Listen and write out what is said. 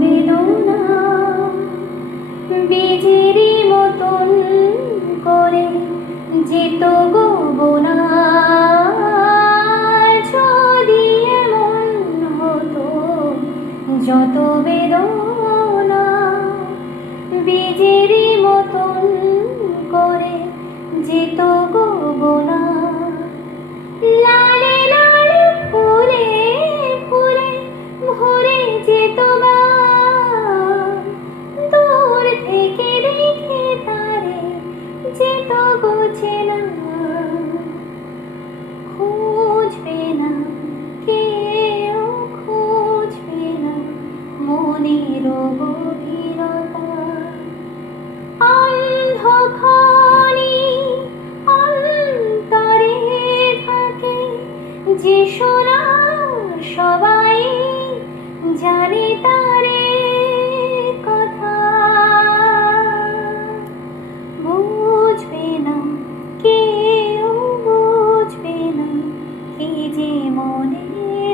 বেদনা বীজেরই মতন করে যেত গো বোনা। যদি এমন হতো যত বেদনা বীজেরই মতন করে যেত গো বোনা। লালে লালে ফুলে ফুলে ভরে যেত গান, দূর থেকে দেখে তারে যেত গো চেনা। খুঁজবে না কেউ, খুঁজবে না মনের গভীরতা। অন্ধকারে অন্তরে থাকে যে সোনা, সবাই জানে তারে